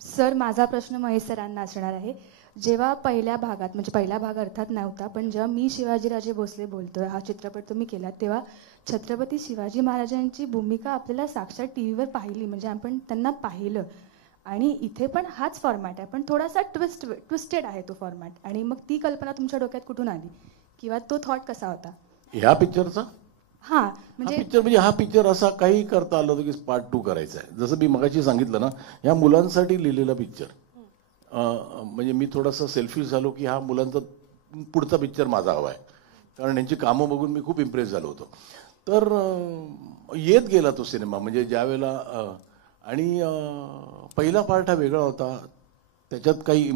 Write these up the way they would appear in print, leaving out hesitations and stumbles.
Sir, माझा प्रश्न महेश सरांना असणार आहे. जेव्हा पहिल्या भागात, म्हणजे पहिला भाग अर्थात नव्हता, पण जेव्हा मी शिवाजीराजे भोसले बोलतोय हा चित्रपट तुम्ही केलात, तेव्हा छत्रपती शिवाजी महाराजांची भूमिका आपल्याला साक्षात टीव्हीवर पाहिली, म्हणजे आपण त्यांना पाहिलं. आणि इथे पण हाच फॉर्मॅट आहे, पण थोडासा ट्विस्टेड आहे तो फॉर्मॅट. आणि मग ती कल्पना तुमच्या डोक्यात कुठून आली, किंवा तो थॉट कसा होता? ह्या पिक्चरचा हां, म्हणजे हा पिक्चर असा काही करता आलं होतं की पार्ट 2 करायचा आहे. जसं मी मगाशी सांगितलं ना, ह्या मुलांसाठी लिहिलेला पिक्चर. म्हणजे मी थोडासा सेल्फिश झालो की हा मुलांचा पुढचा पिक्चर माझा हवा आहे, कारण यांची कामं बघून मी खूप इम्प्रेस झालो होतो. तर येत गेला तो सिनेमा, म्हणजे ज्यावेळेला आणि पहिला पार्ट हा वेगळा होता, त्याच्यात काही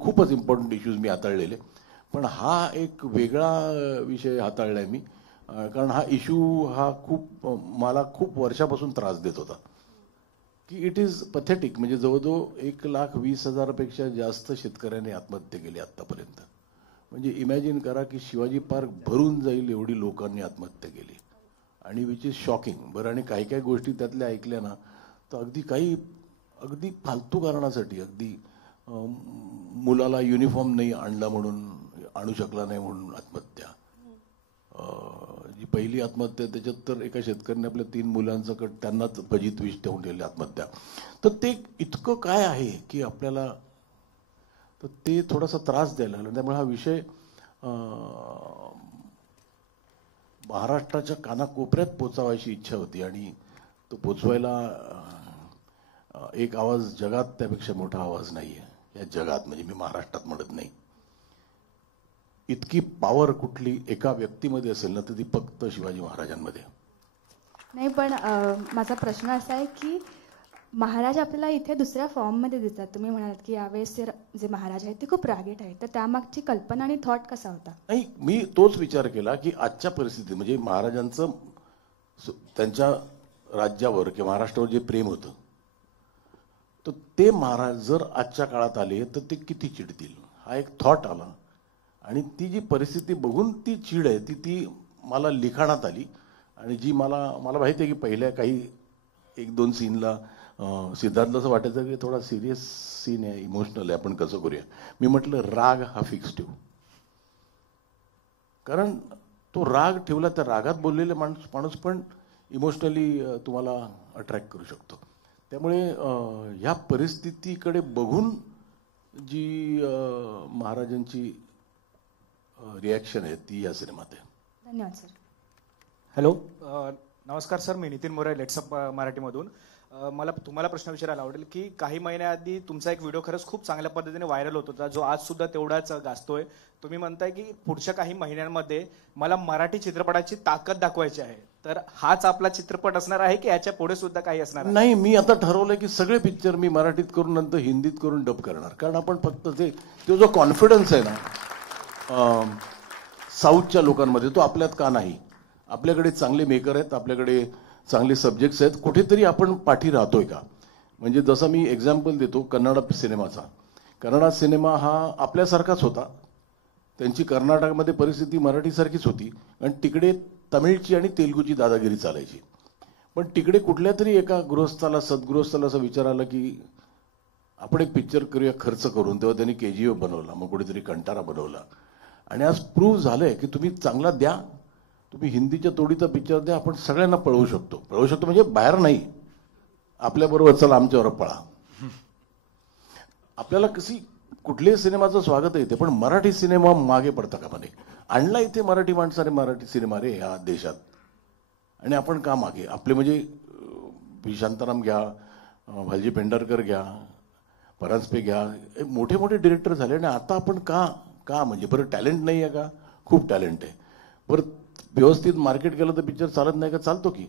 खूपच इम्पॉर्टंट इश्यूज मी हाताळलेले. पण हा एक वेगळा विषय हाताळलाय मी, कारण हा इश्यू हा मला खूप वर्षापासून त्रास देत होता की इट इज पथेटिक. म्हणजे जवळजवळ 1,20,000पेक्षा जास्त शेतकऱ्यांनी आत्महत्या केली आत्तापर्यंत. म्हणजे इमॅजिन करा की शिवाजी पार्क भरून जाईल एवढी लोकांनी आत्महत्या केली, आणि विच इज शॉकिंग. बरं, आणि काही काही गोष्टी त्यातल्या ऐकल्या ना, तर अगदी फालतू कारणासाठी, अगदी मुलाला युनिफॉर्म नाही आणला म्हणून, आणू शकला नाही म्हणून आत्महत्या. जी पहिली आत्महत्या, त्याच्यात तर एका शेतकऱ्याने आपल्या 3 मुलांचं त्यांनाच फजित विष ठेवून ठेवली आत्महत्या. तर ते इतकं काय आहे की आपल्याला, तर ते थोडासा त्रास द्यायला लागला. त्यामुळे हा विषय महाराष्ट्राच्या कानाकोपऱ्यात पोचावायची इच्छा होती, आणि तो पोचवायला एक आवाज जगात त्यापेक्षा मोठा आवाज नाही आहे या जगात. म्हणजे मी महाराष्ट्रात म्हणत नाही. इतकी पॉवर कुठली एका व्यक्तीमध्ये असेल ना, तर ती फक्त शिवाजी महाराजांमध्ये. नाही, पण माझा प्रश्न असा आहे की महाराज आपल्याला इथे दुसऱ्या फॉर्ममध्ये दिसतात. तुम्ही म्हणालात की यावेळेस जे महाराज आहेत ते खूप रागीट आहेत, तर त्यामागची कल्पना आणि थॉट कसा होता? नाही, मी तोच विचार केला की आजच्या परिस्थितीत, म्हणजे महाराजांचं त्यांच्या राज्यावर किंवा महाराष्ट्रावर जे प्रेम होतं, तर ते महाराज जर आजच्या काळात आले तर ते किती चिडतील, हा एक थॉट आला. आणि ती जी परिस्थिती बघून ती चीड आहे ती मला लिखाणात आली. आणि जी मला माहिती आहे की पहिल्या काही 1-2 सीनला सिद्धार्थला असं वाटायचं की थोडा सिरियस सीन आहे, इमोशनल आहे, आपण कसं करूया. मी म्हटलं राग हा फिक्स ठेवू, कारण तो राग ठेवला, त्या रागात बोललेले माणूस पण इमोशनली तुम्हाला अट्रॅक्ट करू शकतो. त्यामुळे ह्या परिस्थितीकडे बघून जी महाराजांची रिॲक्शन आहे ती या सिनेमात आहे. धन्यवाद सर. हॅलो, नमस्कार सर, मी नितीन मोरे, लेट्सअप मराठीमधून. मला तुम्हाला प्रश्न विचारायला आवडेल की काही महिन्याआधी तुमचा एक व्हिडिओ खरंच खूप चांगल्या पद्धतीने व्हायरल होत होता, जो आज सुद्धा तेवढाच गाजतोय. तुम्ही म्हणताय की पुढच्या काही महिन्यांमध्ये मला मराठी चित्रपटाची ताकद दाखवायची आहे. तर हाच आपला चित्रपट असणार आहे की याच्या पुढे सुद्धा काही असणार आहे? नाही, मी आता ठरवलंय की सगळे पिक्चर मी मराठीत करून नंतर हिंदीत करून डब करणार. कारण आपण फक्त तो जो कॉन्फिडन्स आहे ना साऊथच्या लोकांमध्ये, तो आपल्यात का नाही? आपल्याकडे चांगले मेकर आहेत, आपल्याकडे चांगले सब्जेक्ट्स आहेत, कुठेतरी आपण पाठी राहतोय का? म्हणजे जसं मी एक्झाम्पल देतो कन्नड सिनेमाचा. कन्नड सिनेमा हा आपल्यासारखाच होता. त्यांची कर्नाटकमध्ये परिस्थिती मराठीसारखीच होती, आणि तिकडे तमिळची आणि तेलुगूची दादागिरी चालायची. पण तिकडे कुठल्या तरी एका सद्गृहस्थाला असा विचार आला की आपण एक पिक्चर करूया खर्च करून. तेव्हा त्यांनी KGF बनवला, मग कुठेतरी कंटारा बनवला. आणि आज प्रूव्ह झालंय की तुम्ही चांगला द्या, तुम्ही हिंदीच्या तोडीचा पिक्चर द्या, आपण सगळ्यांना पळवू शकतो. म्हणजे बाहेर नाही, आपल्याबरोबर चला आमच्यावर पळा. आपल्याला कुठल्याही सिनेमाचं स्वागत आहे इथे, पण मराठी सिनेमा मागे पडता कामा नये. आणला इथे मराठी माणसाने मराठी सिनेमा रे ह्या देशात, आणि आपण का मागे? आपले म्हणजे शांताराम घ्या, भालजी पेंढारकर घ्या, परांजपे घ्या, मोठे मोठे डिरेक्टर झाले, आणि आता आपण का म्हणजे बरं टॅलेंट नाही आहे का? खूप टॅलेंट आहे. बरं व्यवस्थित मार्केट केलं तर पिक्चर चालत नाही का? चालतो की.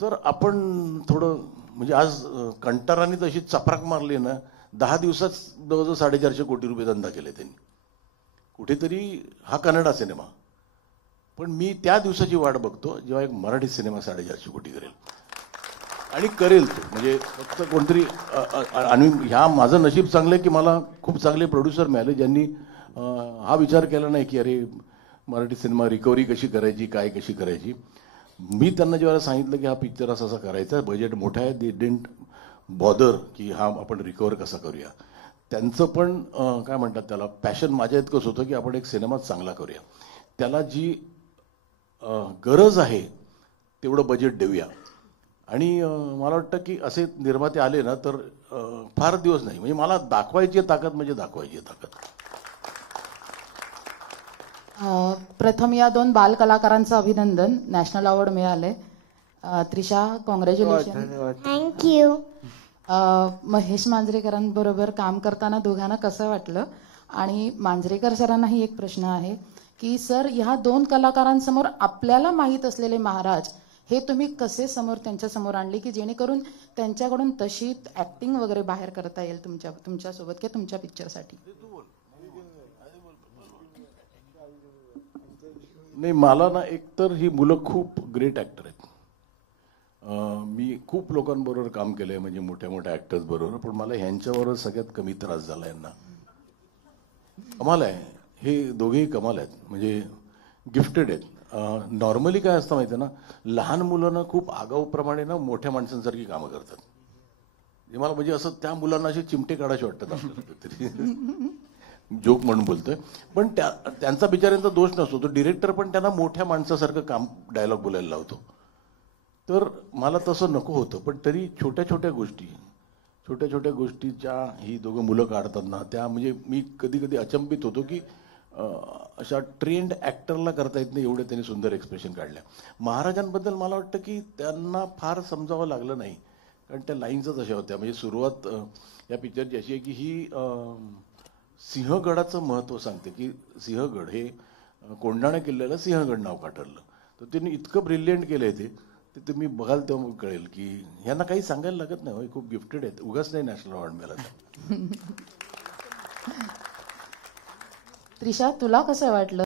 तर आपण थोडं म्हणजे आज कंटाराने तशी चपराक मारली ना, 10 दिवसात जवळजवळ 450 कोटी रुपये धंदा केले त्यांनी. कुठेतरी हा कन्नडा सिनेमा, पण मी त्या दिवसाची वाट बघतो जेव्हा एक मराठी सिनेमा 450 कोटी करेल, आणि करेल तो. म्हणजे फक्त कोणतरी, आणि ह्या माझं नशीब चांगलं आहे की मला खूप चांगले प्रोड्युसर मिळाले, ज्यांनी हा विचार केला नाही की अरे मराठी सिनेमा रिकव्हरी कशी करायची, काय कशी करायची. मी त्यांना जेव्हा सांगितलं की हा पिक्चर असा करायचा, बजेट मोठा आहे, दे डिडंट बॉदर की हा आपण रिकवर कसा करूया. त्यांचं पण काय म्हणतात त्याला पॅशन माझ्या इतकंच होतं की आपण एक सिनेमा चांगला करूया. त्याला जी गरज आहे तेवढं बजेट देऊया. आणि मला वाटतं की असे निर्माते आले ना तर फार दिवस नाही, म्हणजे मला दाखवायची आहे ताकद म्हणजे दाखवायची आहे ताकद. प्रथम या 2 बाल कलाकारांचं अभिनंदन, नॅशनल अवॉर्ड मिळाले. त्रिशा, कॉंग्रॅच्युलेशन. थँक्यू. महेश मांजरेकरांबरोबर काम करताना दोघांना कसं वाटलं? आणि मांजरेकर सरांनाही एक प्रश्न आहे की सर, ह्या 2 कलाकारांसमोर आपल्याला माहीत असलेले महाराज हे तुम्ही कसे समोर त्यांच्या समोर आणले की जेणेकरून त्यांच्याकडून तशी ऍक्टिंग वगैरे बाहेर करता येईल तुमच्यासोबत किंवा तुमच्या पिक्चरसाठी? नाही, मला ना एकतर ही मुलं खूप ग्रेट ॲक्टर आहेत. मी खूप लोकांबरोबर काम केलंय, म्हणजे मोठ्या मोठ्या ॲक्टर्स बरोबर, पण मला ह्यांच्याबरोबर सगळ्यात कमी त्रास झाला. यांना कमाल आहे, हे दोघेही कमाल आहेत, म्हणजे गिफ्टेड आहेत. नॉर्मली काय असतं माहिती आहे ना, लहान मुलं ना खूप आगाऊप्रमाणे ना मोठ्या माणसांसारखी कामं करतात. हे मला म्हणजे असं त्या मुलांना असे चिमटे काढायचे वाटतात आपल्याला तरी. जोक म्हणून बोलतोय, पण त्यांचा बिचाऱ्यांचा दोष नसतो. तो डिरेक्टर पण त्यांना मोठ्या माणसासारखं काम डायलॉग बोलायला लावतो. तर मला तसं नको होतं, पण तरी छोट्या छोट्या गोष्टीच्या ही दोघं मुलं काढतात ना, त्या म्हणजे मी कधी कधी अचंबित होतो की अशा ट्रेंड ॲक्टरला करता येत नाही एवढे त्यांनी सुंदर एक्सप्रेशन काढल्या. महाराजांबद्दल मला वाटतं की त्यांना फार समजावं लागलं नाही, कारण त्या लाईन्सच अशा होत्या. म्हणजे सुरुवात या पिक्चरची अशी आहे की ही सिंहगडाचं महत्त्व सांगते, की सिंहगड हे कोंढाणा किल्ल्याला सिंहगड नाव का ठरलं. तर त्यांनी इतकं ब्रिलियंट केलं आहे ते तुम्ही बघाल तेव्हा कळेल की ह्यांना काही सांगायला लागत नाही. खूप गिफ्टेड आहेत, उगाच नाही नॅशनल अवॉर्ड मिळाला. त्रिशा, तुला कसं वाटलं?